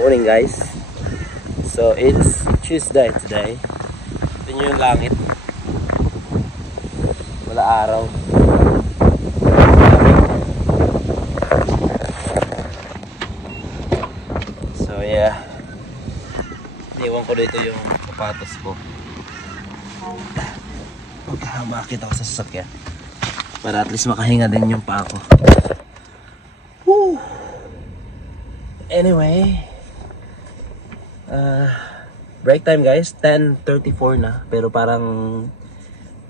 Morning guys. So it's Tuesday today. Ito nyo yung langit. Wala araw. So yeah. Iwan ko dito yung sapatos ko. Pagkamakit ako sa sasakyan. Para at least makahinga din yung paa ko. Woo! Anyway. Break time guys, 10:34 na. Pero parang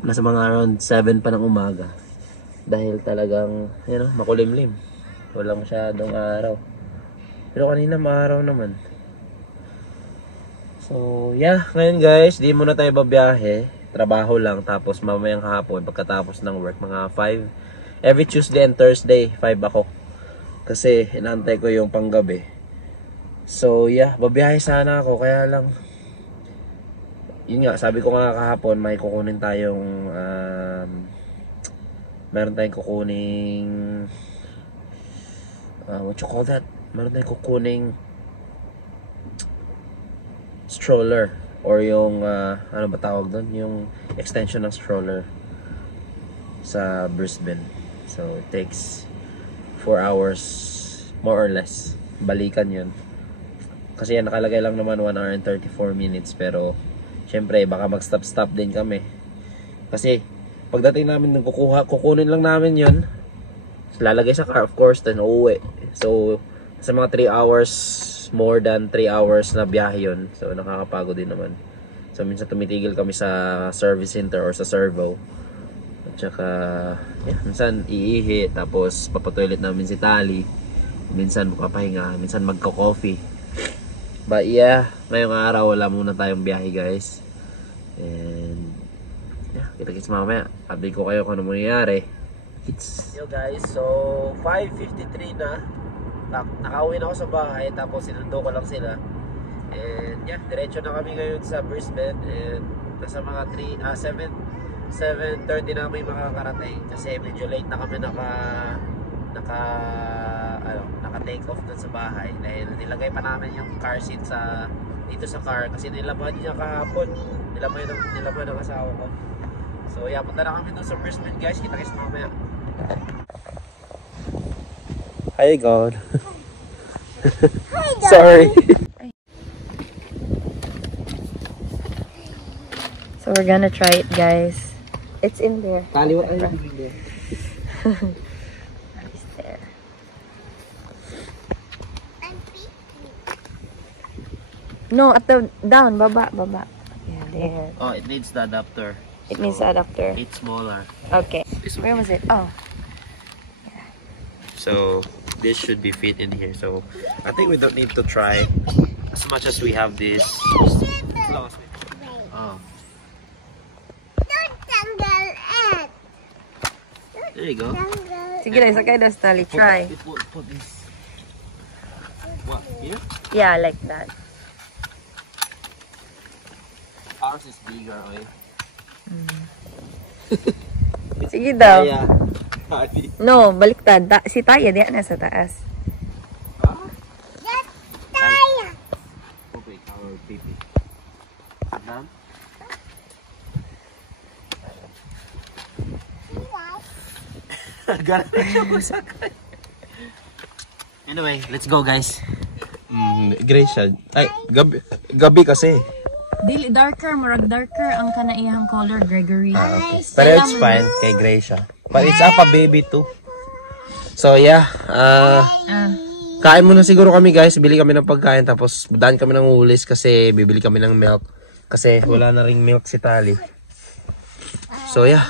nasa mga around 7 pa ng umaga. Dahil talagang, makulimlim. Walang masyadong araw. Pero kanina maaraw naman. So yeah, ngayon guys, di muna tayo babiyahe. Trabaho lang, tapos mamayang hapon pagkatapos ng work, mga 5. Every Tuesday and Thursday, 5 ako. Kasi inaantay ko yung panggabi. So yeah, babiyahe sana ako, kaya lang yun nga, sabi ko nga kahapon may kukunin tayong meron tayong kukuning what you call that? Meron tayong kukuning stroller or yung ano ba tawag doon? Yung extension ng stroller sa Brisbane. So it takes 4 hours more or less. Balikan yun. Kasi yan, nakalagay lang naman 1 hour and 34 minutes. Pero, syempre, baka mag-stop-stop din kami. Kasi, pagdating namin nung kukunin lang namin yun. Lalagay sa car, of course, then uuwi. So, sa mga 3 hours, more than 3 hours na biyahe yun. So, nakakapagod din naman. So, minsan tumitigil kami sa service center or sa servo. At saka, minsan iihi, tapos papatoilet namin si Tali. Minsan magpapahinga, minsan magko-coffee. But yeah, ngayong araw wala muna tayong biyahe guys. And yeah, kita-kits mamaya. Update ko kayo kung ano mangyayari. Yo guys, so 5:53 na. Nakauwi na ako sa bahay, tapos sinundo ko lang sila. And yeah, diretso na kami ngayon sa Brisbane. And nasa mga 7:30 na kami makakarating. Kasi medyo late na kami naka-take off dun sa bahay dahil nilagay pa namin yung car seat dito sa car kasi nilaban niya kahapon. Nilaban ng asawa ko. So yeah, punta na kami dun sa Brisbane guys. Kita-kits mamaya. Hi God. Hi God. Sorry. So we're gonna try it guys. It's in there. Kaliwa ay in there. No, at the down, baba. Yeah, there. Oh, it needs the adapter. It needs the adapter. It's smaller. Okay. Where was it? Oh. Yeah. So this should be fit in here. So I think we don't need to try as much as we have this. Oh. There you go. Sige lang, sakay na Stali. Try. Put this. What? Here? Yeah, like that. Ours is bigger, okay? Sige daw. Yeah. No, baliktad. Si Taya, diyan na sa taas. Taya! Okay, our baby. Down? Anyway, let's go guys. Gray siya. Ay, gabi kasi. Dili darker, murag darker ang kanaiyang color, Gregory. Okay. Pero it's fine, kay gray siya. But it's up a baby too. So yeah, kain muna siguro kami guys. Bili kami ng pagkain, tapos daan kami ng ulis kasi bibili kami ng milk. Kasi wala na ring milk si Tali. So yeah,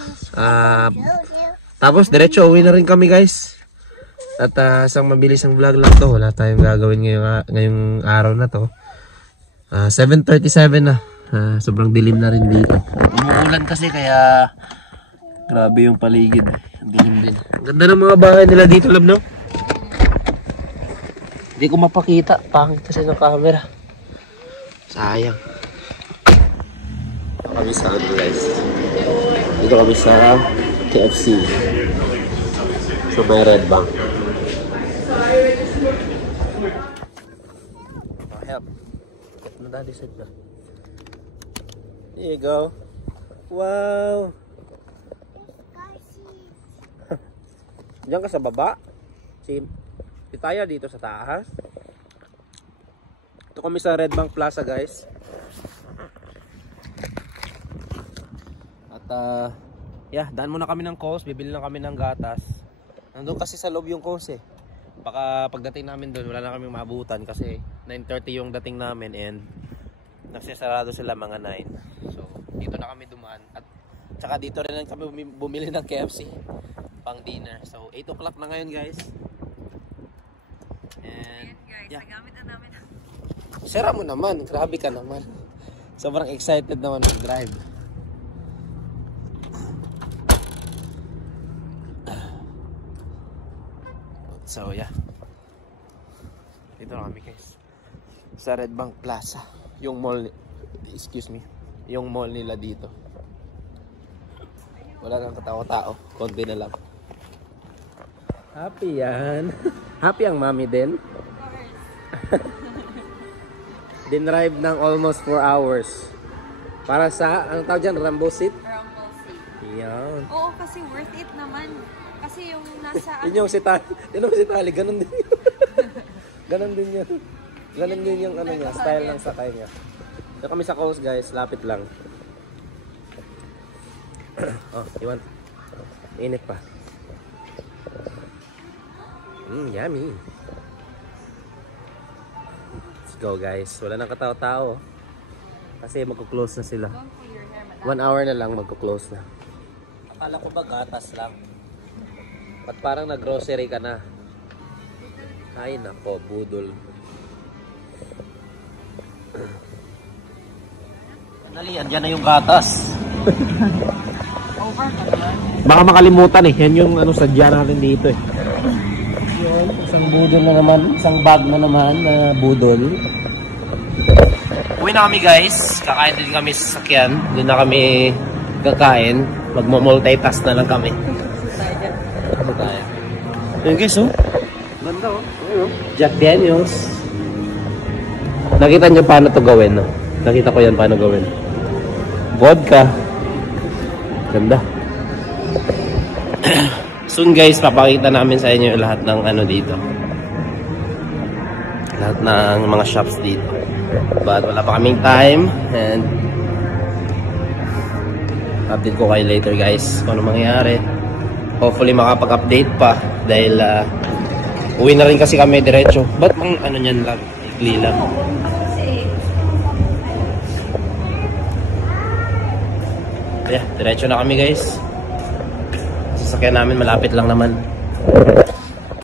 tapos diretso uwi na rin kami guys. At isang mabilis ang vlog lang to. Wala tayong gagawin ngayong araw na to. 7:37 na. Sobrang dilim na rin dito. Umuulan kasi kaya grabe yung paligid. Dilim din. Ang ganda ng mga bahay nila dito, love, no? Hindi ko mapakita. Pangit kasi ng camera. Sayang. Dito kami sa guys. Dito kami sa KFC. So may red bank. help. Get na daddy side ka. Here you go. Wow! Diyan ka sa baba. Si tayo dito sa taas. Ito kami sa Red Bank Plaza, guys. At yeah, daan muna kami ng Coles. Bibili lang kami ng gatas. Nandun kasi sa loob yung Coles eh. Baka pagdating namin doon, wala na kaming maabutan kasi 9:30 yung dating namin and nagsasarado sila mga 9. So, dito na kami dumaan. At saka dito rin kami bumili ng KFC pang dinner. So, 8 o'clock na ngayon, guys. And, guys, yeah. nagamit na namin. Sira mo naman. Grabe ka naman. Sobrang excited naman mag-drive. So, yeah. Dito na kami, guys. Sa Red Bank Plaza. Yung mall, excuse me, yung mall nila dito. Wala nang katao-tao. Konti na lang. Happy yan. Happy ang mami din. Dinrive ng almost 4 hours. Para sa, anong tawag dyan? Rambo seat? Rumble seat. Yan. Oo, kasi worth it naman. Kasi yung nasa... Yun yung si Tali. Yun yung si Tali. Ganon din yun. Ganon din yun. Ganon din yung ano niya. Style ng sakay niya. Dito kami sa Coles, guys. Lapit lang. Oh, iwan. Init pa. Yummy. Let's go, guys. Wala nang katao-tao. Kasi magko-close na sila. 1 hour na lang magko-close na. Akala ko ba gatas lang? At parang nag-grocery ka na. Ay nako, budol. Dali, andyan na yung gatas. Over ka naman. Baka makalimutan eh. Yan yung ano sadya natin dito eh. Yun, isang budol na naman. Isang bag na naman na budol. Uwi na kami, guys. Kakain din kami sa sasakyan. Doon na kami kakain. Magmo-multitask na lang kami. Ano tayo? Ayun, guys, oh. Ganda, oh. Ayun, oh. Jack Daniels. Nakita nyo paano to gawin, no? Nakita ko yan paano gawin. Vodka. Ganda. Soon, guys, papakita namin sa inyo lahat ng ano dito. Lahat ng mga shops dito. But wala pa kaming time. And update ko kayo later, guys, kung ano mangyayari. Hopefully makapag-update pa. Dahil uwi na rin kasi kami diretso. Ba't mang ano nyan lang? Ikli lang. Yeah, diretso na kami, guys. Sasakyan namin malapit lang naman.